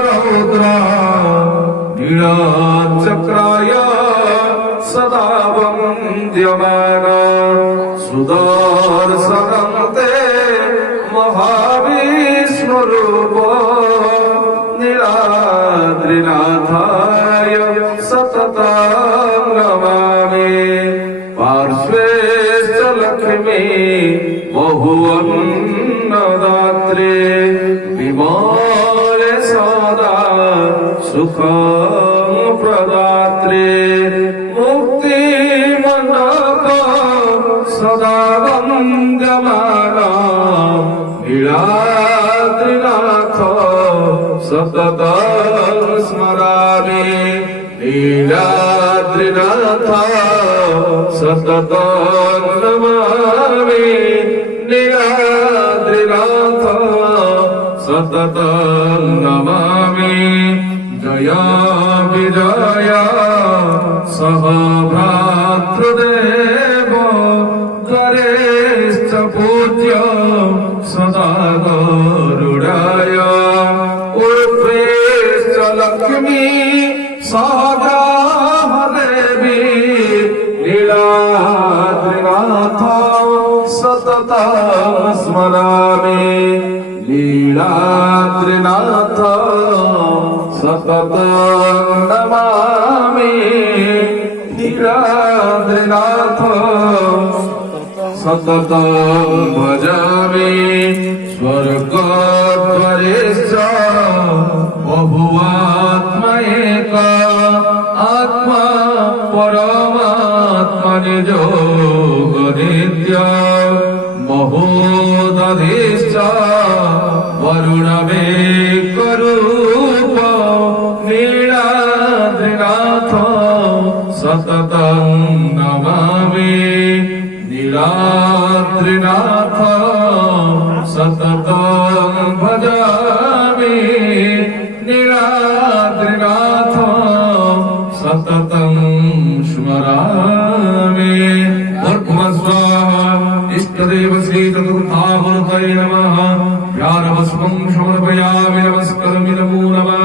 रौद्रा नीलाचक्राय सदा वन्द्यमान सुदर्शनं ते महाविष्णुरूप नीलाद्रिनाथाय सततं नमामि। पार्श्वे च लक्ष्मी बहुवन्नदात्रे विमले सदा सुखं प्रदात्रे मुक्तिमण्डप सदा वन्द्यमान नीलाद्रिनाथ सततं स्मरामि। नीलाद्रिनाथ सततं नमामि। नीलाद्रिनाथ सततं नमामि। जय विजय सह भ्रातृदेव गणेश पूज्य सदा गरुडाय उर्वेश्च लक्ष्मी सहग्राह देवी नीलाद्रिनाथ सततं स्मरामि। नीलाद्रिनाथ सततं नमामि। नीलाद्रिनाथ सततं भजामि। स्वर्गद्वारेश्च बहुआत्मा एक आत्मा परमात्मा निजोग नित्य महोदधिश्च वरुणमेकरूप नीलाद्रिनाथ सततं नमामि। नीलाद्रिनाथ सततं भजामि। नीलाद्रिनाथ सततं स्मरामि। इष्टदेव श्री चतुर्थामूर्तये नमः। यारवस्मं समर्पयामि। नमस्करोमि नमो नमः।